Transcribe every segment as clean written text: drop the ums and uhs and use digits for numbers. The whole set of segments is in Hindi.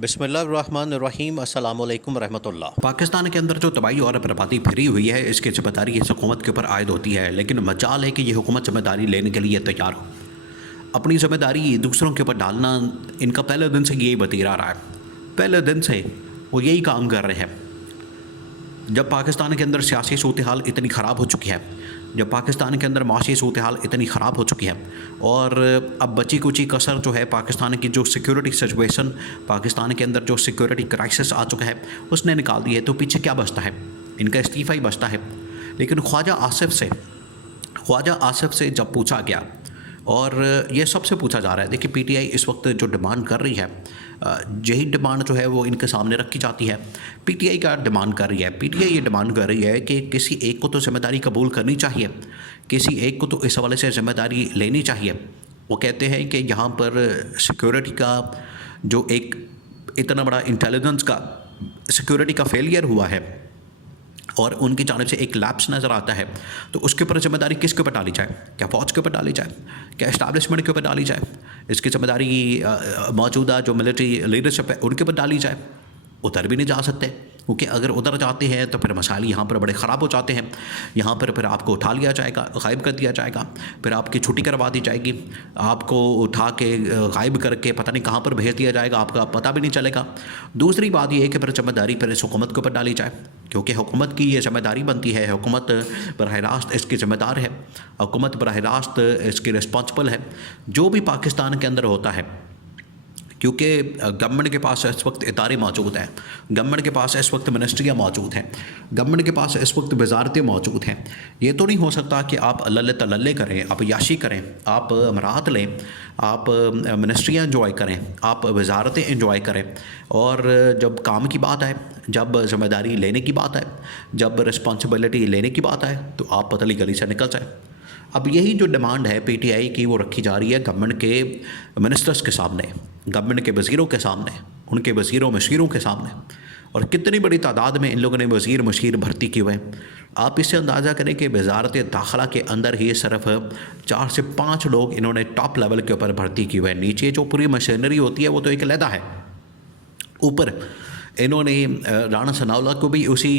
बिस्मिल्लाहिर्रहमानिर्रहीम अस्सलामुअलैकुम रहमतुल्लाह। पाकिस्तान के अंदर जो तबाही और बर्बादी फिरी हुई है, इसकी ज़िम्मेदारी इस हुकूमत के ऊपर आयद होती है, लेकिन मजाल है कि ये हुकूमत ज़िम्मेदारी लेने के लिए तैयार हो। अपनी ज़िम्मेदारी दूसरों के ऊपर डालना इनका पहले दिन से यही बतीरा रहा है। पहले दिन से वो यही काम कर रहे हैं। जब पाकिस्तान के अंदर सियासी सूरत हाल इतनी ख़राब हो चुकी है, जब पाकिस्तान के अंदर माशी सूरत हाल इतनी ख़राब हो चुकी है और अब बची कुची कसर जो है पाकिस्तान की जो सिक्योरिटी सिचुएशन, पाकिस्तान के अंदर जो सिक्योरिटी क्राइसिस आ चुका है उसने निकाल दी है, तो पीछे क्या बचता है? इनका इस्तीफ़ा ही बचता है। लेकिन ख्वाजा आसिफ से जब पूछा गया और ये सबसे पूछा जा रहा है, देखिए पीटीआई इस वक्त जो डिमांड कर रही है, यही डिमांड जो है वो इनके सामने रखी जाती है। पीटीआई का डिमांड कर रही है, पीटीआई ये डिमांड कर रही है कि किसी एक को तो जिम्मेदारी कबूल करनी चाहिए, किसी एक को तो इस हवाले से ज़िम्मेदारी लेनी चाहिए। वो कहते हैं कि यहाँ पर सिक्योरिटी का जो एक इतना बड़ा इंटेलिजेंस का सिक्योरिटी का फेलियर हुआ है और उनकी जानिब से एक लैप्स नज़र आता है, तो उसके ऊपर ज़िम्मेदारी किसके ऊपर डाली जाए? क्या फ़ौज के ऊपर डाली जाए? क्या इस्टेब्लिशमेंट के ऊपर डाली जाए? इसकी ज़िम्मेदारी मौजूदा जो मिलिट्री लीडरशिप है उनके ऊपर डाली जाए? उधर भी नहीं जा सकते, क्योंकि अगर उधर जाते हैं तो फिर मसाइल यहाँ पर बड़े ख़राब हो जाते हैं। यहाँ पर फिर आपको उठा लिया जाएगा, गायब कर दिया जाएगा, फिर आपकी छुट्टी करवा दी जाएगी, आपको उठा के गायब करके पता नहीं कहाँ पर भेज दिया जाएगा, आपका पता भी नहीं चलेगा। दूसरी बात यह है कि फिर जिम्मेदारी फिर इस हुकूमत के ऊपर डाली जाए, क्योंकि हुकूमत की ये जिम्मेदारी बनती है, हुकूमत बराह रास्त इसकी ज़िम्मेदार है, हुकूमत बराह रास्त इसकी रिस्पॉन्सिबल है जो भी पाकिस्तान के अंदर होता है। क्योंकि गवर्नमेंट के पास इस वक्त इदारे मौजूद हैं, गवर्नमेंट के पास इस वक्त मिनिस्ट्रियाँ मौजूद हैं, गवर्नमेंट के पास इस वक्त वजारतें मौजूद हैं। ये तो नहीं हो सकता कि आप अल्लल्ले तल्लल्ले करें, आप याशी करें, आप अमरात लें, आप मिनिस्ट्रियाँ इंजॉय करें, आप वजारतें इंजॉय करें, और जब काम की बात आए, जब जिम्मेदारी लेने की बात आए, जब रिस्पॉन्सिबिलिटी लेने की बात आए, तो आप पतली गली से निकल जाए। अब यही जो डिमांड है पीटीआई की, वो रखी जा रही है गवर्नमेंट के मिनिस्टर्स के सामने, गवर्नमेंट के वज़ीरों के सामने, उनके वज़ीरों मशीरों के सामने। और कितनी बड़ी तादाद में इन लोगों ने वज़ीर मशीर भर्ती किए हुए हैं। आप इससे अंदाज़ा करें कि वजारत दाखिला के अंदर ही सिर्फ 4 से 5 लोग इन्होंने टॉप लेवल के ऊपर भर्ती किए हुए हैं। नीचे जो पूरी मशीनरी होती है वो तो एक अलहदा है, ऊपर इन्होंने राना सनाउल्लाह को भी उसी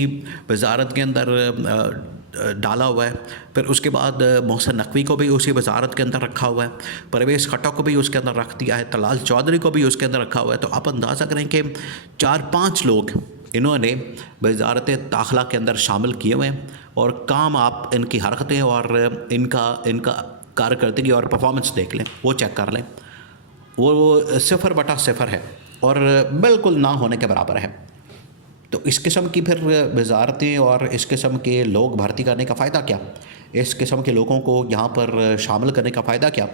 वजारत के अंदर डाला हुआ है, फिर उसके बाद मोहसिन नकवी को भी उसी वजारत के अंदर रखा हुआ है, परवेज़ खट्टक को भी उसके अंदर रख दिया है, तलाल चौधरी को भी उसके अंदर रखा हुआ है। तो आप अंदाज़ा करें कि 4-5 लोग इन्होंने वजारत दाखिला के अंदर शामिल किए हुए हैं, और काम आप इनकी हरकतें और इनका कारकर्दगी और परफॉर्मेंस देख लें, वो चेक कर लें, वो 0/0 है और बिल्कुल ना होने के बराबर है। तो इस किस्म की फिर वजारतें और इस किस्म के लोग भर्ती करने का फ़ायदा क्या? इस किस्म के लोगों को यहाँ पर शामिल करने का फ़ायदा क्या,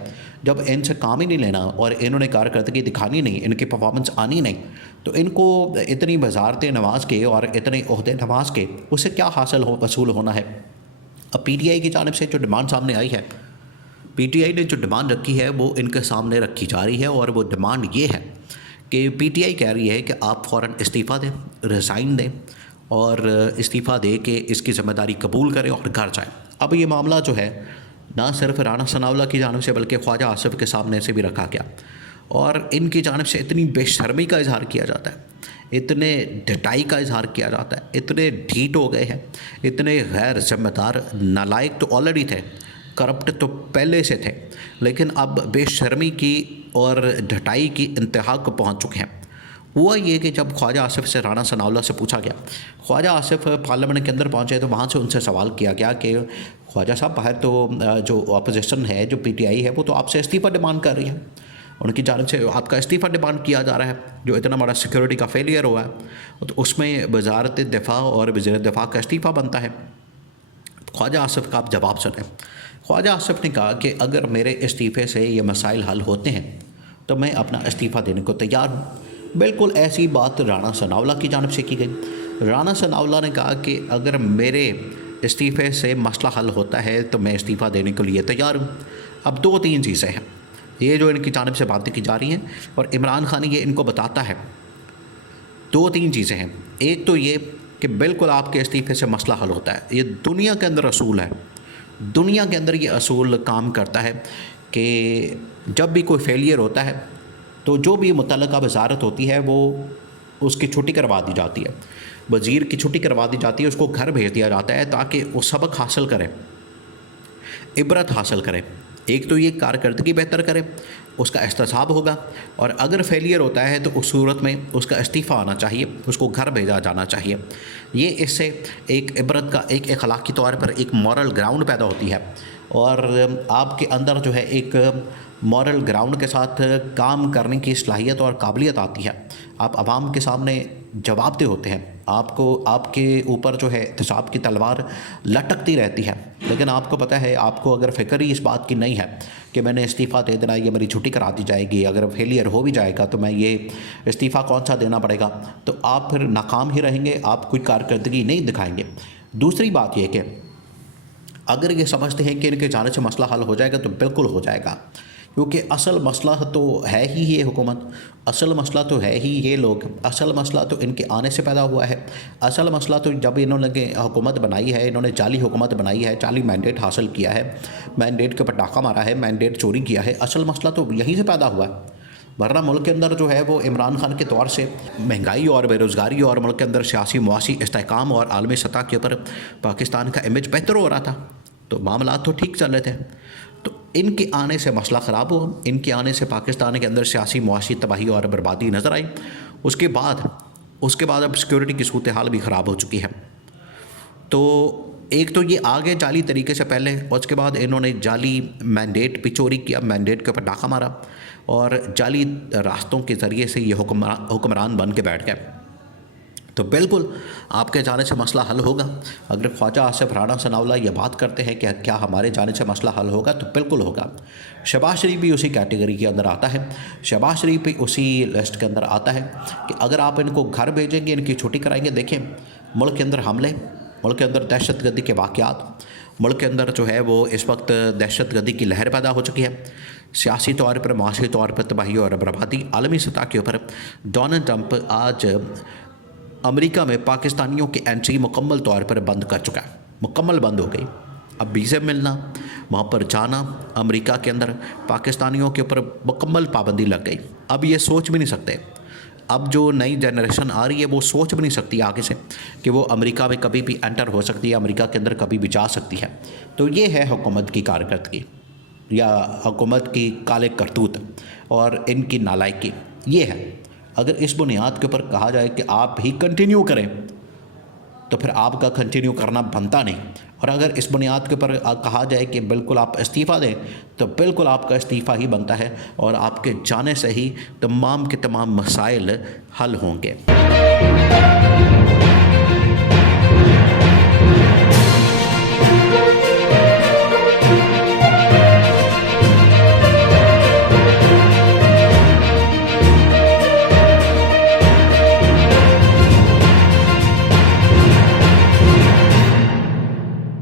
जब इनसे काम ही नहीं लेना और इन्होंने कारकर्दगी दिखानी नहीं, इनकी परफॉर्मेंस आनी नहीं, तो इनको इतनी वजारतें नवाज के और इतने ओहदे नवाज के उससे क्या वसूल होना है? अब पीटीआई की जानिब से जो डिमांड सामने आई है, पीटीआई ने जो डिमांड रखी है वो इनके सामने रखी जा रही है, और वो डिमांड ये है कि पीटीआई कह रही है कि आप फ़ौरन इस्तीफ़ा दें, रिज़ाइन दें, और इस्तीफ़ा दे के इसकी ज़िम्मेदारी कबूल करें और घर जाएँ। अब ये मामला जो है ना सिर्फ राना सनाउल्लाह की जानिब से बल्कि ख्वाजा आसिफ के सामने से भी रखा गया, और इनकी जानिब से इतनी बेशर्मी का इजहार किया जाता है, इतने ढटाई का इजहार किया जाता है, इतने ढीठ हो गए हैं, इतने गैर ज़िम्मेदार, नालायक तो ऑलरेडी थे, करप्ट तो पहले से थे, लेकिन अब बेशर्मी की और ढटाई की इंतहा को पहुँच चुके हैं। हुआ ये कि जब ख्वाजा आसिफ से राना सनाउल्लाह से पूछा गया, ख्वाजा आसिफ पार्लियामेंट के अंदर पहुँचे, तो वहाँ से उनसे सवाल किया गया कि ख्वाजा साहब, बाहर तो जो अपोजिशन है, जो पीटीआई है, वो तो आपसे इस्तीफ़ा डिमांड कर रही है, उनकी जानिब से आपका इस्तीफ़ा डिमांड किया जा रहा है, जो इतना बड़ा सिक्योरिटी का फेलियर हुआ है, तो उसमें वजारत दिफा और वज़ीर दिफा का इस्तीफ़ा बनता है। ख्वाजा आसिफ का आप जवाब सुनें। ख्वाजा आसिफ ने कहा कि अगर मेरे इस्तीफ़े से ये मसाइल हल होते हैं तो मैं अपना इस्तीफ़ा देने को तैयार हूँ। बिल्कुल ऐसी बात राना सनाउल्लाह की जानिब से की गई। राना सनाउल्लाह ने कहा कि अगर मेरे इस्तीफ़े से मसला हल होता है तो मैं इस्तीफ़ा देने के लिए तैयार हूँ। अब 2-3 चीज़ें हैं ये जो इनकी जानिब से बातें की जा रही हैं, और इमरान खान ये इनको बताता है। 2-3 चीज़ें हैं। एक तो ये कि बिल्कुल आपके इस्तीफ़े से मसला हल होता है, ये दुनिया के अंदर असूल है, दुनिया के अंदर ये असूल काम करता है कि जब भी कोई फेलियर होता है तो जो भी मुतल्लका वजारत होती है वो उसकी छुट्टी करवा दी जाती है, वज़ीर की छुट्टी करवा दी जाती है, उसको घर भेज दिया जाता है ताकि वो सबक हासिल करे, इबरत हासिल करे। एक तो ये कारकर्दगी बेहतर करे, उसका एहतसाब होगा, और अगर फेलियर होता है तो उस सूरत में उसका इस्तीफ़ा आना चाहिए, उसको घर भेजा जाना चाहिए। ये इससे एक इबरत का एक अखलाकी तौर पर एक मॉरल ग्राउंड पैदा होती है, और आपके अंदर जो है एक मॉरल ग्राउंड के साथ काम करने की सलाहियत और काबिलियत आती है। आप आवाम के सामने जवाबदेह होते हैं, आपको आपके ऊपर जो है एहतसाब की तलवार लटकती रहती है, लेकिन आपको पता है, आपको अगर फ़िक्र ही इस बात की नहीं है कि मैंने इस्तीफ़ा दे देना, ये मेरी छुट्टी करा दी जाएगी, अगर फेलियर हो भी जाएगा तो मैं ये इस्तीफ़ा कौन सा देना पड़ेगा, तो आप फिर नाकाम ही रहेंगे, आप कोई कारकर्दगी नहीं दिखाएंगे। दूसरी बात यह कि अगर ये समझते हैं कि इनके जाने से मसला हल हो जाएगा तो बिल्कुल हो जाएगा, क्योंकि असल मसला तो है ही ये हुकूमत, असल मसला तो है ही ये लोग, असल मसला तो इनके आने से पैदा हुआ है। असल मसला तो जब इन्होंने हुकूमत बनाई है, इन्होंने जाली हुकूमत बनाई है, जाली मैंडेट हासिल किया है, मैंडेट के पटाखा मारा है, मैंडेट चोरी किया है, असल मसला तो यहीं से पैदा हुआ है। वरना मुल्क के अंदर जो है वो इमरान खान के तौर से महंगाई और बेरोज़गारी और मुल्क के अंदर सियासी मुआशी इस्तेहकाम और आलमी सतह के ऊपर पाकिस्तान का इमेज बेहतर हो रहा था, तो मामला तो ठीक चल रहे थे। तो इनके आने से मसला ख़राब हुआ, इनके आने से पाकिस्तान के अंदर सियासी मुआशी तबाही और बर्बादी नज़र आई। उसके बाद अब सिक्योरिटी की सूरत हाल भी ख़राब हो चुकी है। तो एक तो ये आगे जाली तरीके से पहले, और उसके बाद इन्होंने जाली मैंडेट पे चोरी किया, मैंडेट के ऊपर डाका मारा, और जाली रास्तों के ज़रिए से ये हुक्मरान बन के बैठ गए। तो बिल्कुल आपके जाने से मसला हल होगा। अगर ख्वाजा आसिफ राणा सनाउल्लाह ये बात करते हैं कि क्या हमारे जाने से मसला हल होगा, तो बिल्कुल होगा। शहबाज शरीफ भी उसी कैटेगरी के अंदर आता है, शहबाज शरीफ भी उसी लिस्ट के अंदर आता है कि अगर आप इनको घर भेजेंगे, इनकी छुट्टी कराएंगे। देखें, मुल्क के अंदर हमले, मुल्क के अंदर दहशतगर्दी के वाक़यात, मुल्क के अंदर जो है वो इस वक्त दहशतगर्दी की लहर पैदा हो चुकी है, सियासी तौर पर, माशी तौर पर तबाही और बर्बादी आलमी सतह के ऊपर। डोनाल्ड ट्रंप आज अमेरिका में पाकिस्तानियों की एंट्री मुकम्मल तौर पर बंद कर चुका है, मुकम्मल बंद हो गई। अब वीज़े मिलना, वहाँ पर जाना, अमेरिका के अंदर पाकिस्तानियों के ऊपर मुकम्मल पाबंदी लग गई। अब ये सोच भी नहीं सकते, अब जो नई जनरेशन आ रही है वो सोच भी नहीं सकती आगे से कि वो अमेरिका में कभी भी एंटर हो सकती है, अमेरिका के अंदर कभी भी जा सकती है। तो ये है हुकूमत की कारकर्दगी या हुकूमत की काले करतूत और इनकी नालायकी, ये है। अगर इस बुनियाद के ऊपर कहा जाए कि आप ही कंटिन्यू करें, तो फिर आपका कंटिन्यू करना बनता नहीं, और अगर इस बुनियाद के ऊपर कहा जाए कि बिल्कुल आप इस्तीफ़ा दें, तो बिल्कुल आपका इस्तीफ़ा ही बनता है, और आपके जाने से ही तमाम के तमाम मसाइल हल होंगे।